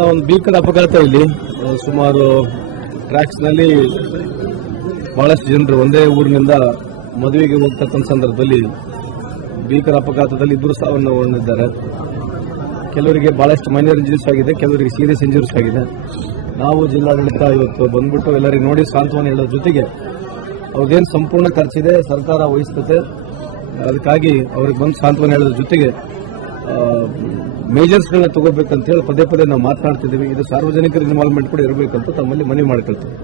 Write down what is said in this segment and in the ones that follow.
ಒಂದು ಭೀಕರ ಅಪಘಾತ ಇಲ್ಲಿ ಸುಮಾರು ಟ್ರ್ಯಾಕ್ಸ್ನಲ್ಲಿ ಬಹಳಷ್ಟು ಜನರು ಒಂದೇ ಊರಿನಿಂದ ಮದುವೆಗೆ ಹೋಗ್ತಕ್ಕಂಥ ಸಂದರ್ಭದಲ್ಲಿ ಭೀಕರ ಅಪಘಾತದಲ್ಲಿ ಇಬ್ಬರು ಸಾವನ್ನು ಹೊಂದಿದ್ದಾರೆ. ಕೆಲವರಿಗೆ ಬಹಳಷ್ಟು ಮೈನರ್ ಇಂಜುರೀಸ್ ಆಗಿದೆ, ಕೆಲವರಿಗೆ ಸೀರಿಯಸ್ ಇಂಜುರೀಸ್ ಆಗಿದೆ. ನಾವು ಜಿಲ್ಲಾಡಳಿತ ಇವತ್ತು ಬಂದ್ಬಿಟ್ಟು ಎಲ್ಲರಿಗೂ ನೋಡಿ ಸಾಂತ್ವನ ಹೇಳೋದ್ರ ಜೊತೆಗೆ ಅವ್ರದ್ದೇನು ಸಂಪೂರ್ಣ ಖರ್ಚಿದೆ ಸರ್ಕಾರ ವಹಿಸ್ತದೆ. ಅದಕ್ಕಾಗಿ ಅವ್ರಿಗೆ ಬಂದು ಸಾಂತ್ವನ ಹೇಳೋದ್ರ ಜೊತೆಗೆ ಮೇಜರ್ಸ್ಗಳನ್ನ ತಗೋಬೇಕಂತ ಹೇಳಿ ಪದೇ ಪದೇ ನಾವು ಮಾತನಾಡ್ತಿದ್ದೀವಿ. ಇದು ಸಾರ್ವಜನಿಕರ ಇನ್ವಾಲ್ವ್ಮೆಂಟ್ ಕೂಡ ಇರಬೇಕಂತ ತಮ್ಮಲ್ಲಿ ಮನವಿ ಮಾಡ್ಕೊಳ್ತೀವಿ.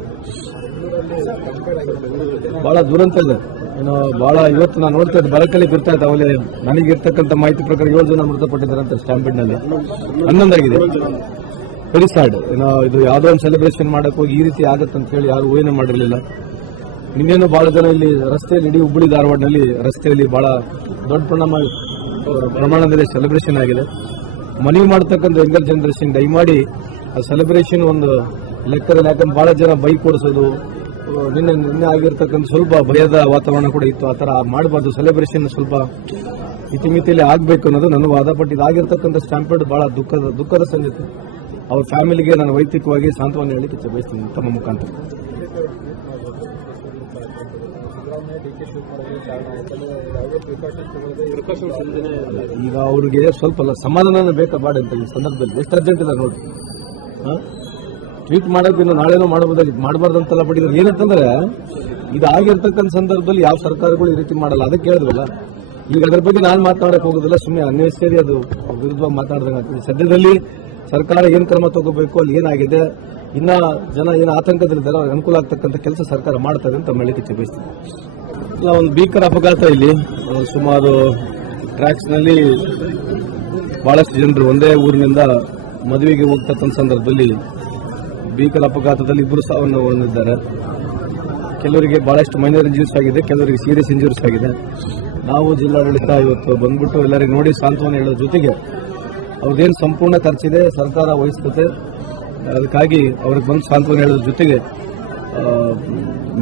ಬಹಳ ದುರಂತ ಇದೆ. ಬಹಳ ಇವತ್ತು ನಾನು ನೋಡ್ತಾ ಇದ್ದೆ ಬರಕಲ್ಲಿ ಬಿರ್ತಾ ಇದ್ದೆ. ಅವಲೇ ನನಗಿರ್ತಕ್ಕಂಥ ಮಾಹಿತಿ ಪ್ರಕಾರ 7 ಜನ ಮೃತಪಟ್ಟಿದ್ದಾರೆ ಅಂತ ಸ್ಟ್ಯಾಂಪಿಡ್ನಲ್ಲಿ 11 ಆಗಿದೆ. Very sad. ಇದು ಯಾವುದೋ ಒಂದು ಸೆಲೆಬ್ರೇಷನ್ ಮಾಡಕ್ಕೆ ಹೋಗಿ ಈ ರೀತಿ ಆಗತ್ತಂತ ಹೇಳಿ ಯಾರು ಊಹೆನೇ ಮಾಡಿರಲಿಲ್ಲ. ನಿನ್ನೇನು ಬಹಳ ಜನ ಇಲ್ಲಿ ರಸ್ತೆಯಲ್ಲಿ ಇಡೀ ಹುಬ್ಬಳ್ಳಿ ಧಾರವಾಡನಲ್ಲಿ ರಸ್ತೆಯಲ್ಲಿ ಬಹಳ ದೊಡ್ಡ ಪ್ರಮಾಣದಲ್ಲಿ ಸೆಲೆಬ್ರೇಷನ್ ಆಗಿದೆ. ಮನವಿ ಮಾಡತಕ್ಕಂಥ ಯಂಗರ್ ಜನರೇಷನ್ ದಯಮಾಡಿ ಆ ಸೆಲೆಬ್ರೇಷನ್ ಒಂದು ಲೆಕ್ಕದಲ್ಲಿ, ಯಾಕಂದ್ರೆ ಬಹಳ ಜನ ಬೈಕ್ ಓಡಿಸೋದು, ನಿನ್ನೆ ಆಗಿರ್ತಕ್ಕಂಥ ಸ್ವಲ್ಪ ಭಯದ ವಾತಾವರಣ ಕೂಡ ಇತ್ತು. ಆ ಥರ ಮಾಡಬಾರ್ದು. ಸೆಲೆಬ್ರೇಷನ್ ಸ್ವಲ್ಪ ಇತಿಮಿತಿಯಲ್ಲಿ ಆಗಬೇಕು ಅನ್ನೋದು ನನ್ನ ವಾದ. ಬಟ್ ಇದಾಗಿರ್ತಕ್ಕಂಥ ಸ್ಟ್ಯಾಂಪೇಡ್ ಬಹಳ ದುಃಖದ ಸಂಗತಿ. ಅವ್ರ ಫ್ಯಾಮಿಲಿಗೆ ನಾನು ವೈಯಕ್ತಿಕವಾಗಿ ಸಾಂತ್ವನ ಹೇಳಲಿಕ್ಕೆ ಬಯಸ್ತೀನಿ ತಮ್ಮ ಮುಖಾಂತರ. ಈಗ ಅವ್ರಿಗೆ ಸ್ವಲ್ಪ ಸಮಾಧಾನ ಬೇಕಾ ಬಾಡ ಅಂತ ಈ ಸಂದರ್ಭದಲ್ಲಿ ಎಷ್ಟು ಅರ್ಜೆಂಟ್ ಇಲ್ಲ ನೋಡಿ. ಟ್ವೀಟ್ ಮಾಡೋಕೆ ಇನ್ನು ನಾಳೆನೋ ಮಾಡಬಾರ್ದಂತೆಲ್ಲ ಪಡಿದ್ರು. ಏನಂತಂದ್ರೆ ಇದಾಗಿರ್ತಕ್ಕಂಥ ಸಂದರ್ಭದಲ್ಲಿ ಯಾವ ಸರ್ಕಾರಗಳು ಈ ರೀತಿ ಮಾಡಲ್ಲ. ಅದಕ್ಕೆ ಹೇಳಿದ್ವಲ್ಲ. ಈಗ ಅದ್ರ ಬಗ್ಗೆ ನಾನು ಮಾತನಾಡಕ್ಕೆ ಹೋಗೋದಿಲ್ಲ. ಸುಮ್ಮನೆ ಅನ್ನೆಸರಿ ಅದು ವಿರುದ್ಧವಾಗಿ ಮಾತನಾಡ್ದಂಗೆ ಆಗ್ತದೆ. ಸದ್ಯದಲ್ಲಿ ಸರ್ಕಾರ ಏನು ಕ್ರಮ ತಗೋಬೇಕು, ಅಲ್ಲಿ ಏನಾಗಿದೆ, ಇನ್ನ ಜನ ಏನು ಆತಂಕದಲ್ಲಿದ್ದಾರೆ ಅವ್ರಿಗೆ ಅನುಕೂಲ ಆಗ್ತಕ್ಕಂಥ ಕೆಲಸ ಸರ್ಕಾರ ಮಾಡ್ತದೆ ಅಂತ ಹೇಳಿಕೆ ಬಯಸ್ತೀನಿ. ಒಂದು ಭೀಕರ ಅಪಘಾತ ಇಲ್ಲಿ ಸುಮಾರು ಟ್ರ್ಯಾಕ್ಸ್ನಲ್ಲಿ ಬಹಳಷ್ಟು ಜನರು ಒಂದೇ ಊರಿನಿಂದ ಮದುವೆಗೆ ಹೋಗ್ತಕ್ಕಂಥ ಸಂದರ್ಭದಲ್ಲಿ ಭೀಕರ ಅಪಘಾತದಲ್ಲಿ ಇಬ್ಬರು ಸಾವನ್ನು ಹೊಂದಿದ್ದಾರೆ. ಕೆಲವರಿಗೆ ಬಹಳಷ್ಟು ಮೈನರ್ ಇಂಜುರೀಸ್ ಆಗಿದೆ, ಕೆಲವರಿಗೆ ಸೀರಿಯಸ್ ಇಂಜುರೀಸ್ ಆಗಿದೆ. ನಾವು ಜಿಲ್ಲಾಡಳಿತ ಇವತ್ತು ಬಂದ್ಬಿಟ್ಟು ಎಲ್ಲರಿಗೂ ನೋಡಿ ಸಾಂತ್ವನ ಹೇಳೋದ್ರ ಜೊತೆಗೆ ಅವ್ರದ್ದೇನು ಸಂಪೂರ್ಣ ಖರ್ಚಿದೆ ಸರ್ಕಾರ ವಹಿಸ್ತದೆ. ಅದಕ್ಕಾಗಿ ಅವ್ರಿಗೆ ಬಂದು ಸಾಂತ್ವನ ಹೇಳೋದ್ರ ಜೊತೆಗೆ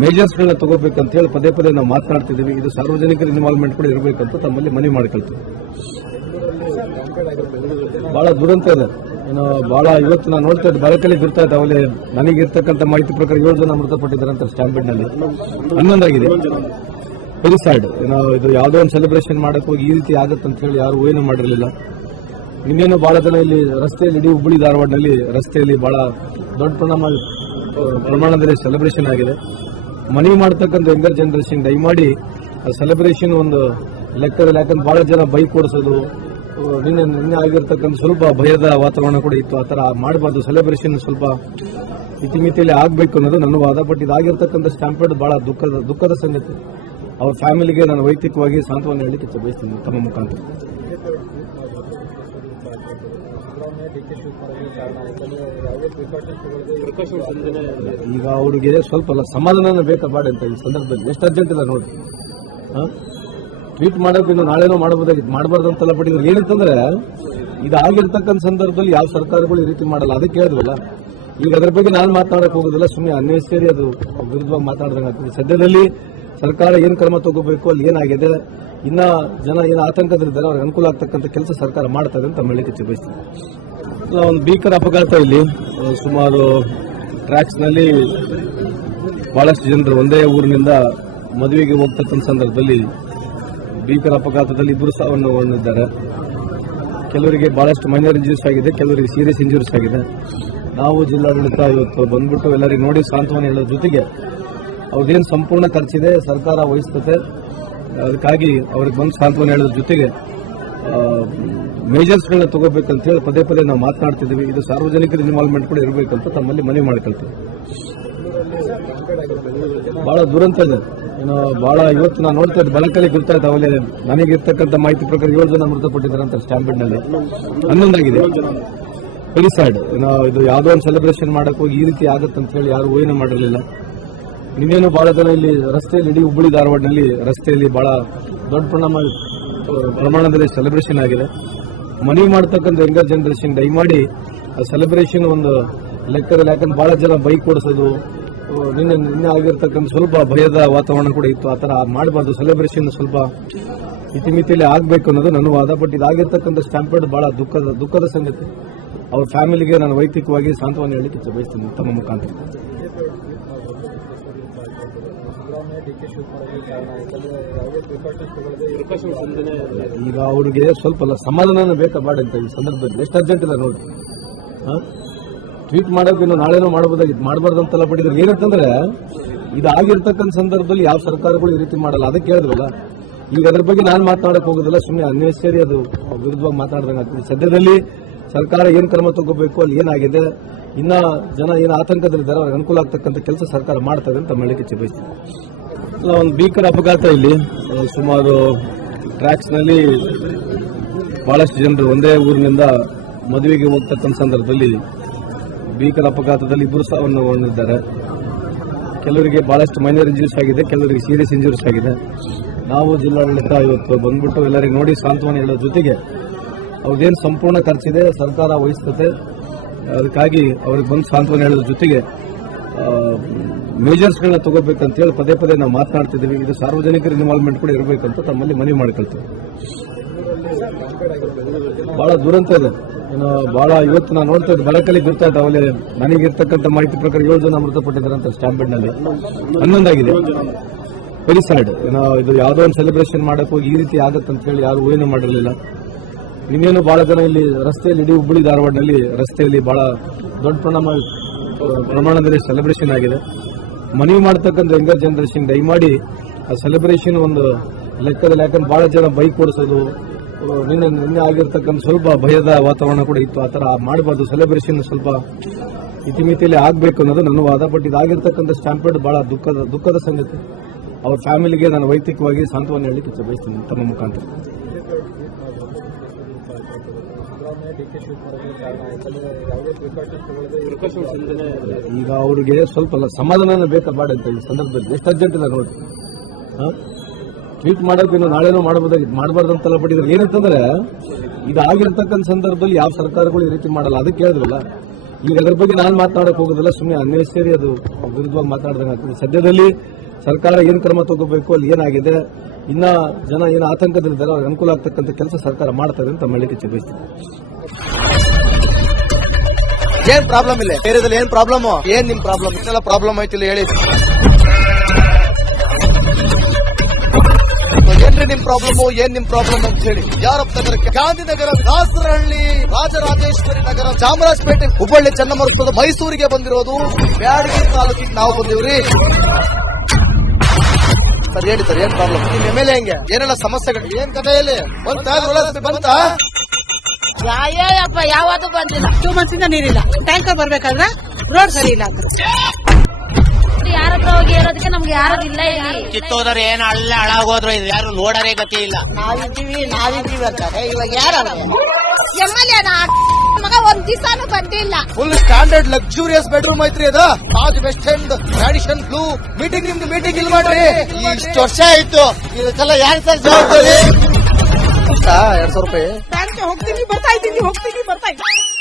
ಮೇಜರ್ಸ್ಗಳನ್ನ ತಗೋಬೇಕಂತ ಹೇಳಿ ಪದೇ ಪದೇ ನಾವು ಮಾತನಾಡ್ತಿದ್ದೀವಿ. ಇದು ಸಾರ್ವಜನಿಕರ ಇನ್ವಾಲ್ವ್ಮೆಂಟ್ ಕೂಡ ಇರಬೇಕಂತ ತಮ್ಮಲ್ಲಿ ಮನವಿ ಮಾಡ್ಕೊಳ್ತೀವಿ. ಬಹಳ ದುರಂತ ಇದೆ. ಬಹಳ ಇವತ್ತು ನಾನು ನೋಡ್ತಾ ಇದ್ದೆ ಬರಕಲ್ಲಿ ಬಿರ್ತಾ ಇದ್ದೆ. ಅವಲೇ ನನಗಿರ್ತಕ್ಕಂಥ ಮಾಹಿತಿ ಪ್ರಕಾರ 7 ಜನ ಮೃತಪಟ್ಟಿದ್ದಾರೆ ಅಂತ ಸ್ಟ್ಯಾಂಪಿಡ್ನಲ್ಲಿ 11 ಆಗಿದೆ. Very sad. ಇದು ಯಾವುದೋ ಒಂದು ಸೆಲೆಬ್ರೇಷನ್ ಮಾಡಕ್ಕೆ ಹೋಗಿ ಈ ರೀತಿ ಆಗತ್ತಂತ ಹೇಳಿ ಯಾರು ಊಹೆನೇ ಮಾಡಿರಲಿಲ್ಲ. ನಿನ್ನೇನು ಬಹಳ ಜನ ಇಲ್ಲಿ ರಸ್ತೆಯಲ್ಲಿ ಇಡೀ ಹುಬ್ಬಳ್ಳಿ ಧಾರವಾಡನಲ್ಲಿ ರಸ್ತೆಯಲ್ಲಿ ಬಹಳ ದೊಡ್ಡ ಪ್ರಮಾಣದಲ್ಲಿ ಸೆಲೆಬ್ರೇಷನ್ ಆಗಿದೆ. ಮನವಿ ಮಾಡತಕ್ಕಂಥ ಯಂಗರ್ ಜನರೇಷನ್ ದಯಮಾಡಿ ಆ ಸೆಲೆಬ್ರೇಷನ್ ಒಂದು ಲೆಕ್ಕದಲ್ಲಿ, ಯಾಕಂದ್ರೆ ಬಹಳ ಜನ ಬೈಕ್ ಓಡಿಸೋದು, ನಿನ್ನೆ ಆಗಿರ್ತಕ್ಕಂಥ ಸ್ವಲ್ಪ ಭಯದ ವಾತಾವರಣ ಕೂಡ ಇತ್ತು. ಆ ಥರ ಮಾಡಬಾರ್ದು. ಸೆಲೆಬ್ರೇಷನ್ ಸ್ವಲ್ಪ ಇತಿಮಿತಿಯಲ್ಲಿ ಆಗಬೇಕು ಅನ್ನೋದು ನನ್ನ ವಾದ. ಬಟ್ ಇದಾಗಿರ್ತಕ್ಕಂಥ ಸ್ಟ್ಯಾಂಪೇಡ್ ಬಹಳ ದುಃಖದ ಸಂಗತಿ. ಅವ್ರ ಫ್ಯಾಮಿಲಿಗೆ ನಾನು ವೈಯಕ್ತಿಕವಾಗಿ ಸಾಂತ್ವನ ಹೇಳಲಿಕ್ಕೆ ಬಯಸ್ತೀನಿ ತಮ್ಮ ಮುಖಾಂತರ. ಈಗ ಅವ್ರಿಗೆ ಸ್ವಲ್ಪ ಸಮಾಧಾನ ಬೇಕಾ ಬಾಡ ಅಂತ ಈ ಸಂದರ್ಭದಲ್ಲಿ ಎಷ್ಟು ಅರ್ಜೆಂಟ್ ಇಲ್ಲ ನೋಡಿ. ಟ್ವೀಟ್ ಮಾಡೋಕೆ ಇನ್ನು ನಾಳೆನೋ ಮಾಡಬಾರ್ದಂತೆಲ್ಲ ಪಡಿದ್ರು. ಏನಂತಂದ್ರೆ ಇದಾಗಿರ್ತಕ್ಕಂಥ ಸಂದರ್ಭದಲ್ಲಿ ಯಾವ ಸರ್ಕಾರಗಳು ಈ ರೀತಿ ಮಾಡಲ್ಲ. ಅದಕ್ಕೆ ಹೇಳಿದ್ವಲ್ಲ. ಈಗ ಅದ್ರ ಬಗ್ಗೆ ನಾನು ಮಾತನಾಡಕ್ಕೆ ಹೋಗೋದಿಲ್ಲ. ಸುಮ್ಮನೆ ಅನ್ನೆಸರಿ ಅದು ವಿರುದ್ಧವಾಗಿ ಮಾತನಾಡ್ದಂಗೆ ಆಗ್ತದೆ. ಸದ್ಯದಲ್ಲಿ ಸರ್ಕಾರ ಏನು ಕ್ರಮ ತಗೋಬೇಕು, ಅಲ್ಲಿ ಏನಾಗಿದೆ, ಇನ್ನ ಜನ ಏನು ಆತಂಕದಲ್ಲಿದ್ದಾರೆ ಅವ್ರಿಗೆ ಅನುಕೂಲ ಆಗ್ತಕ್ಕಂಥ ಕೆಲಸ ಸರ್ಕಾರ ಮಾಡ್ತದೆ ಅಂತ ಹೇಳಿಕೆ ಬಯಸ್ತೀನಿ. ಒಂದು ಭೀಕರ ಅಪಘಾತ ಇಲ್ಲಿ ಸುಮಾರು ಟ್ರ್ಯಾಕ್ಸ್ನಲ್ಲಿ ಬಹಳಷ್ಟು ಜನರು ಒಂದೇ ಊರಿನಿಂದ ಮದುವೆಗೆ ಹೋಗ್ತಕ್ಕಂಥ ಸಂದರ್ಭದಲ್ಲಿ ಭೀಕರ ಅಪಘಾತದಲ್ಲಿ ಇಬ್ಬರು ಸಾವನ್ನು ಹೊಂದಿದ್ದಾರೆ. ಕೆಲವರಿಗೆ ಬಹಳಷ್ಟು ಮೈನರ್ ಇಂಜುರೀಸ್ ಆಗಿದೆ, ಕೆಲವರಿಗೆ ಸೀರಿಯಸ್ ಇಂಜುರೀಸ್ ಆಗಿದೆ. ನಾವು ಜಿಲ್ಲಾಡಳಿತ ಇವತ್ತು ಬಂದ್ಬಿಟ್ಟು ಎಲ್ಲರಿಗೂ ನೋಡಿ ಸಾಂತ್ವನ ಹೇಳೋದ್ರ ಜೊತೆಗೆ ಅವ್ರದ್ದೇನು ಸಂಪೂರ್ಣ ಖರ್ಚಿದೆ ಸರ್ಕಾರ ವಹಿಸ್ತದೆ. ಅದಕ್ಕಾಗಿ ಅವ್ರಿಗೆ ಬಂದು ಸಾಂತ್ವನ ಹೇಳೋದ್ರ ಜೊತೆಗೆ ಮೇಜರ್ಸ್ಗಳನ್ನ ತಗೋಬೇಕಂತ ಹೇಳಿ ಪದೇ ಪದೇ ನಾವು ಮಾತನಾಡ್ತಿದ್ದೀವಿ. ಇದು ಸಾರ್ವಜನಿಕರ ಇನ್ವಾಲ್ವ್ಮೆಂಟ್ ಕೂಡ ಇರಬೇಕಂತ ತಮ್ಮಲ್ಲಿ ಮನವಿ ಮಾಡ್ಕೊಳ್ತೀವಿ. ಬಹಳ ದುರಂತ ಇದೆ. ಬಹಳ ಇವತ್ತು ನಾನು ನೋಡ್ತಾ ಇದ್ದೆ ಬರಕಲ್ಲಿ ಬಿರ್ತಾ ಇದ್ದೆ. ಅವಲೇ ನನಗಿರ್ತಕ್ಕಂಥ ಮಾಹಿತಿ ಪ್ರಕಾರ 7 ಜನ ಮೃತಪಟ್ಟಿದ್ದಾರೆ ಅಂತ ಸ್ಟ್ಯಾಂಪಿಡ್ನಲ್ಲಿ 11 ಆಗಿದೆ. Very sad. ಇದು ಯಾವುದೋ ಒಂದು ಸೆಲೆಬ್ರೇಷನ್ ಮಾಡಕ್ಕೆ ಹೋಗಿ ಈ ರೀತಿ ಆಗತ್ತಂತ ಹೇಳಿ ಯಾರು ಊಹೆನೇ ಮಾಡಿರಲಿಲ್ಲ. ನಿನ್ನೇನು ಬಹಳ ಜನ ಇಲ್ಲಿ ರಸ್ತೆಯಲ್ಲಿ ಇಡೀ ಹುಬ್ಬಳ್ಳಿ ಧಾರವಾಡನಲ್ಲಿ ರಸ್ತೆಯಲ್ಲಿ ಬಹಳ ದೊಡ್ಡ ಪ್ರಮಾಣದಲ್ಲಿ ಸೆಲೆಬ್ರೇಷನ್ ಆಗಿದೆ. ಮನವಿ ಮಾಡತಕ್ಕಂಥ ಯಂಗರ್ ಜನರೇಷನ್ ದಯಮಾಡಿ ಆ ಸೆಲೆಬ್ರೇಷನ್ ಒಂದು ಲೆಕ್ಕದಲ್ಲಿ, ಯಾಕಂದ್ರೆ ಬಹಳ ಜನ ಬೈಕ್ ಓಡಿಸೋದು, ನಿನ್ನೆ ಆಗಿರ್ತಕ್ಕಂಥ ಸ್ವಲ್ಪ ಭಯದ ವಾತಾವರಣ ಕೂಡ ಇತ್ತು. ಆ ಥರ ಮಾಡಬಾರ್ದು. ಸೆಲೆಬ್ರೇಷನ್ ಸ್ವಲ್ಪ ಇತಿಮಿತಿಯಲ್ಲಿ ಆಗಬೇಕು ಅನ್ನೋದು ನನ್ನ ವಾದ. ಬಟ್ ಇದಾಗಿರ್ತಕ್ಕಂಥ ಸ್ಟ್ಯಾಂಪೇಡ್ ಬಹಳ ದುಃಖದ ಸಂಗತಿ. ಅವ್ರ ಫ್ಯಾಮಿಲಿಗೆ ನಾನು ವೈಯಕ್ತಿಕವಾಗಿ ಸಾಂತ್ವನ ಹೇಳಲಿಕ್ಕೆ ಇಚ್ಛೆ ಬಯಸ್ತೀನಿ ತಮ್ಮ ಮುಖಾಂತರ. ಈಗ ಅವ್ರಿಗೆ ಸ್ವಲ್ಪ ಸಮಾಧಾನ ಬೇಕಾ ಮಾಡಿ ಅಂತ ಈ ಸಂದರ್ಭದಲ್ಲಿ ಎಷ್ಟು ಅರ್ಜೆಂಟ್ ಇಲ್ಲ ನೋಡಿ. ಟ್ವೀಟ್ ಮಾಡೋಕೆ ಇನ್ನು ನಾಳೆನೂ ಮಾಡಬಹುದಾಗಿತ್ತು, ಮಾಡಬಾರ್ದಂತೆಲ್ಲ ಪಡಿದ್ರೆ ಏನಂತಂದ್ರೆ ಇದು ಆಗಿರ್ತಕ್ಕಂಥ ಸಂದರ್ಭದಲ್ಲಿ ಯಾವ ಸರ್ಕಾರಗಳು ಈ ರೀತಿ ಮಾಡಲ್ಲ. ಅದಕ್ಕೆ ಹೇಳಿದ್ವಲ್ಲ, ಈಗ ಅದ್ರ ಬಗ್ಗೆ ನಾನು ಮಾತನಾಡಕ್ ಹೋಗೋದಿಲ್ಲ, ಸುಮ್ಮನೆ ಅನ್ನೆಸರಿ ಅದು ವಿರುದ್ಧವಾಗಿ ಮಾತಾಡ್ದಂಗೆ ಆಗ್ತದೆ. ಸದ್ಯದಲ್ಲಿ ಸರ್ಕಾರ ಏನ್ ಕ್ರಮ ತಗೋಬೇಕು, ಅಲ್ಲಿ ಏನಾಗಿದೆ, ಇನ್ನ ಜನ ಏನು ಆತಂಕದಲ್ಲಿದ್ದಾರೆ ಅವ್ರಿಗೆ ಅನುಕೂಲ ಆಗ್ತಕ್ಕಂಥ ಕೆಲಸ ಸರ್ಕಾರ ಮಾಡ್ತದೆ ಅಂತ ಹೇಳಲಿಕ್ಕೆ ಇಚ್ಛೆ ಬಯಸ್ತೀನಿ. ಒಂದು ಭೀಕರ ಅಪಘಾತ ಇಲ್ಲಿ ಸುಮಾರು ಟ್ರ್ಯಾಕ್ಸ್ ನಲ್ಲಿ ಬಹಳಷ್ಟು ಜನರು ಒಂದೇ ಊರಿನಿಂದ ಮದುವೆಗೆ ಹೋಗ್ತಕ್ಕಂಥ ಸಂದರ್ಭದಲ್ಲಿ ಭೀಕರ ಅಪಘಾತದಲ್ಲಿ ಇಬ್ಬರು ಸಾವನ್ನಪ್ಪಿದ್ದಾರೆ. ಕೆಲವರಿಗೆ ಬಹಳಷ್ಟು ಮೈನರ್ ಇಂಜುರೀಸ್ ಆಗಿದೆ, ಕೆಲವರಿಗೆ ಸೀರಿಯಸ್ ಇಂಜುರೀಸ್ ಆಗಿದೆ. ನಾವು ಜಿಲ್ಲಾಡಳಿತ ಇವತ್ತು ಬಂದ್ಬಿಟ್ಟು ಎಲ್ಲರಿಗೆ ನೋಡಿ ಸಾಂತ್ವನ ಹೇಳೋ ಜೊತೆಗೆ ಅವ್ರದ್ದೇನು ಸಂಪೂರ್ಣ ಖರ್ಚಿದೆ ಸರ್ಕಾರ ವಹಿಸ್ತದೆ, ಅದಕ್ಕಾಗಿ ಅವ್ರಿಗೆ ಬಂದು ಸಾಂತ್ವನ ಹೇಳೋದ್ರ ಜೊತೆಗೆ ಮೇಜರ್ಸ್ಗಳನ್ನ ತಗೋಬೇಕಂತ ಹೇಳಿ ಪದೇ ಪದೇ ನಾವು ಮಾತನಾಡ್ತಿದ್ದೀವಿ. ಇದು ಸಾರ್ವಜನಿಕರ ಇನ್ವಾಲ್ವ್ಮೆಂಟ್ ಕೂಡ ಇರಬೇಕಂತ ತಮ್ಮಲ್ಲಿ ಮನವಿ ಮಾಡ್ಕೊಳ್ತೀವಿ. ಬಹಳ ದುರಂತ ಇದೆ, ಬಹಳ ಇವತ್ತು ನಾನು ನೋಡ್ತಾ ಇದ್ದೆ ಬೆಳಕಲ್ಲಿ ಗೊತ್ತಾಯ್ತು. ಅವಲೇ ನನಗಿರ್ತಕ್ಕಂಥ ಮಾಹಿತಿ ಪ್ರಕಾರ 7 ಜನ ಮೃತಪಟ್ಟಿದ್ದಾರೆ ಅಂತ ಸ್ಟ್ಯಾಂಪೇಡ್ ನಲ್ಲಿ 11 ಆಗಿದೆ. Very sad. ಇದು ಯಾವುದೋ ಒಂದು ಸೆಲೆಬ್ರೇಷನ್ ಮಾಡಕ್ ಹೋಗಿ ಈ ರೀತಿ ಆಗತ್ತಂತ ಹೇಳಿ ಯಾರು ಊಹೆನೂ ಮಾಡಿರಲಿಲ್ಲ. ಇನ್ನೇನು ಬಹಳ ಜನ ಇಲ್ಲಿ ರಸ್ತೆಯಲ್ಲಿ, ಇಡೀ ಹುಬ್ಬಳ್ಳಿ ಧಾರವಾಡನಲ್ಲಿ ರಸ್ತೆಯಲ್ಲಿ ಬಹಳ ದೊಡ್ಡ ಪ್ರಮಾಣದಲ್ಲಿ ಸೆಲೆಬ್ರೇಷನ್ ಆಗಿದೆ. ಮನವಿ ಮಾಡತಕ್ಕಂಥ ಯಂಗರ್ ಜನರೇಷನ್ ದಯಮಾಡಿ ಆ ಸೆಲೆಬ್ರೇಷನ್ ಒಂದು ಲೆಕ್ಕದಲ್ಲಿ, ಯಾಕಂದ್ರೆ ಬಹಳ ಜನ ಬೈಕ್ ಓಡಿಸೋದು, ನಿನ್ನೆ ಆಗಿರ್ತಕ್ಕಂಥ ಸ್ವಲ್ಪ ಭಯದ ವಾತಾವರಣ ಕೂಡ ಇತ್ತು. ಆ ತರ ಮಾಡಬಾರ್ದು, ಸೆಲೆಬ್ರೇಷನ್ ಸ್ವಲ್ಪ ಇತಿಮಿತಿಯಲ್ಲಿ ಆಗಬೇಕು ಅನ್ನೋದು ನನ್ನ ವಾದ. ಬಟ್ ಇದಾಗಿರ್ತಕ್ಕಂಥ ಸ್ಟ್ಯಾಂಪೇಡ್ ಬಹಳ ದುಃಖದ ಸಂಗತಿ. ಅವ್ರ ಫ್ಯಾಮಿಲಿಗೆ ನಾನು ವೈಯಕ್ತಿಕವಾಗಿ ಸಾಂತ್ವನ ಹೇಳಲಿಕ್ಕೆ ಇಚ್ಛೆ ಬಯಸ್ತೀನಿ ತಮ್ಮ ಮುಖಾಂತರ. ಈಗ ಅವ್ರಿಗೆ ಸ್ವಲ್ಪ ಸಮಾಧಾನ ಬೇಕಾ ಮಾಡಿ ಅಂತ ಈ ಸಂದರ್ಭದಲ್ಲಿ ಎಷ್ಟು ಅರ್ಜೆಂಟ್ ಇಲ್ಲ ನೋಡಿ. ಟ್ವೀಟ್ ಮಾಡೋಕೆ ಇನ್ನು ನಾಳೆನೂ ಮಾಡಬಹುದಾಗಿತ್ತು, ಮಾಡಬಾರ್ದಂತೆಲ್ಲ ಪಡಿದ್ರೆ ಏನಂತಂದ್ರೆ ಇದು ಆಗಿರ್ತಕ್ಕಂಥ ಸಂದರ್ಭದಲ್ಲಿ ಯಾವ ಸರ್ಕಾರಗಳು ಈ ರೀತಿ ಮಾಡಲ್ಲ. ಅದಕ್ಕೆ ಹೇಳಿದ್ವಲ್ಲ, ಈಗ ಅದ್ರ ಬಗ್ಗೆ ನಾನು ಮಾತನಾಡಕ್ ಹೋಗೋದಿಲ್ಲ, ಸುಮ್ಮನೆ ಅನ್ನೆಸರಿ ಅದು ವಿರುದ್ಧವಾಗಿ ಮಾತಾಡ್ದಂಗೆ ಆಗ್ತದೆ. ಸದ್ಯದಲ್ಲಿ ಸರ್ಕಾರ ಏನ್ ಕ್ರಮ ತಗೋಬೇಕು, ಅಲ್ಲಿ ಏನಾಗಿದೆ, ಇನ್ನ ಜನ ಏನು ಆತಂಕದಲ್ಲಿದ್ದಾರೆ ಅವ್ರಿಗೆ ಅನುಕೂಲ ಆಗ್ತಕ್ಕಂಥ ಕೆಲಸ ಸರ್ಕಾರ ಮಾಡ್ತದೆ ಅಂತ ಹೇಳಲಿಕ್ಕೆ ಇಚ್ಛೆ ಬಯಸ್ತೀನಿ. ಏನ್ ಪ್ರಾಬ್ಲಮ್ ಇಲ್ಲ ಬೇರೆದಲ್ಲಿ, ಏನ್ ಪ್ರಾಬ್ಲಮ್, ಏನ್ ನಿಮ್ ಪ್ರಾಬ್ಲಮ್, ಇದೆಲ್ಲ ಪ್ರಾಬ್ಲಮ್ ಆಯ್ತಿಲ್ಲ ಹೇಳಿ. ಏನ್ರಿ ನಿಮ್ ಪ್ರಾಬ್ಲಮ್, ಏನ್ ನಿಮ್ ಪ್ರಾಬ್ಲಮ್ ಅಂತ ಹೇಳಿ. ಯಾರಪ್ಪ ನಗರಕ್ಕೆ, ಗಾಂಧಿನಗರ, ದಾಸರಹಳ್ಳಿ, ರಾಜರಾಜೇಶ್ವರಿ ನಗರ, ಚಾಮರಾಜಪೇಟೆ, ಹುಬ್ಬಳ್ಳಿ, ಚನ್ನಮರುತ್ತದ, ಮೈಸೂರಿಗೆ ಬಂದಿರೋದು, ಬ್ಯಾಡಗಿ ತಾಲೂಕಿಗೆ ನಾವು ಬಂದಿವ್ರಿ. ಸರ್ ಹೇಳಿ ಸರ್, ಏನ್ ಪ್ರಾಬ್ಲಮ್, ನಿಮ್ ಎಮ್ಎಲ್ಎ ಹೆಂಗೆ, ಏನೆಲ್ಲ ಸಮಸ್ಯೆಗಳು, ಏನ್ ಕಥೆಯಲ್ಲಿ ಬಂತ? ಯಾವಪ್ಪ ಯಾವತ್ತೂ ಬಂದಿಲ್ಲ. 2 months ಇಂದ ನೀರಿಲ್ಲ. ಟ್ಯಾಂಕರ್ ಬರ್ಬೇಕಾದ್ರೆ ರೋಡ್ ಸರಿ ಇಲ್ಲ ಅಂತ ಯಾರ ಹತ್ರ ಹೋಗಿ ಹೇಳೋದಕ್ಕೆ ನಮ್ಗೆ ಯಾರು ಇಲ್ಲ. ಕಿತ್ತೋದ್ರೆ ಏನ್ ಅಲ್ಲ ಹಾಳಾಗೋದ್ರು ಇದು ಯಾರು ನೋಡರೇ ಗತಿ ಇಲ್ಲ. ನಾವಿದ್ದೀವಿ ಅಂತಾರೆ. ಇವಾಗ ಯಾರು ಎಮ್ಎಲ್ಎ ಮಗ ಒಂದ್ ದಿವಸನೂ ಬಂದಿಲ್ಲ. ಫುಲ್ ಸ್ಟ್ಯಾಂಡರ್ಡ್ ಲಕ್ಸುರಿಯಸ್ ಬೆಡ್ರೂಮ್ ಐತ್ರಿ ಅದ, Taj West End, Radisson Blu. Meeting ನಿಮ್ದು ಮೀಟಿಂಗ್ ಇಲ್ಲಿ ಮಾಡ್ರಿ. ಇಷ್ಟು ವರ್ಷ ಆಯ್ತು, ಇದಕ್ಕೆಲ್ಲ ಯಾರು ಸರ್ ಜವಾಬ್ದಾರಿ? 2,000 ರೂಪಾಯಿ ಬ್ಯಾಂಕ್ಗೆ ಹೋಗ್ತೀನಿ ಬರ್ತಾ ಇದ್ದೀನಿ.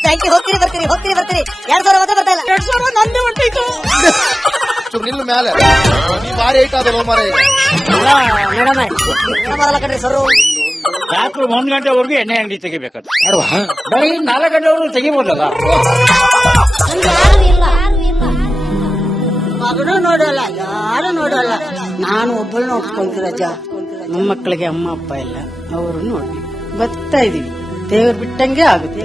ಬ್ಯಾಂಕಿಗೆ ಹೋಗ್ತೀರಿ 2,000 ಮಾತ್ರ ಬರ್ತಾ ಇಲ್ಲ. 2,000 ನಂದೇ ಹೊಂಟೈತು. ನಿಲ್ಲು ಮ್ಯಾಲೆ ನೀ ಭಾರಿ ಐಟ್ ಆದ ಮಾರ. ಮೇಡಮ್ ಬರಲ್ಲ ಕಣ್ರಿ ಸರ್. ರಾತ್ರಿ 1 ಗಂಟೆವರೆಗೂ ಎಣ್ಣೆ ಅಂಗಡಿ ತೆಗಿಬೇಕಾದ್ರೆ ಬರೀ 4 ಗಂಟೆವರೆಗೂ ತೆಗಿಬೋದಲ್ಲ. ಮಗನೂ ನೋಡಲ್ಲ, ಯಾರು ನೋಡಲ್ಲ. ನಾನು ಒಬ್ಬಳು ನೋಡ್ಕೊಂತೀರಜ್ಜ. ನಮ್ಮ ಮಕ್ಕಳಿಗೆ ಅಮ್ಮ ಅಪ್ಪ ಇಲ್ಲ, ಅವರು ನೋಡಿ ಬರ್ತಾ ಇದೀವಿ. ದೇವ್ರು ಬಿಟ್ಟಂಗೆ ಆಗುತ್ತೆ.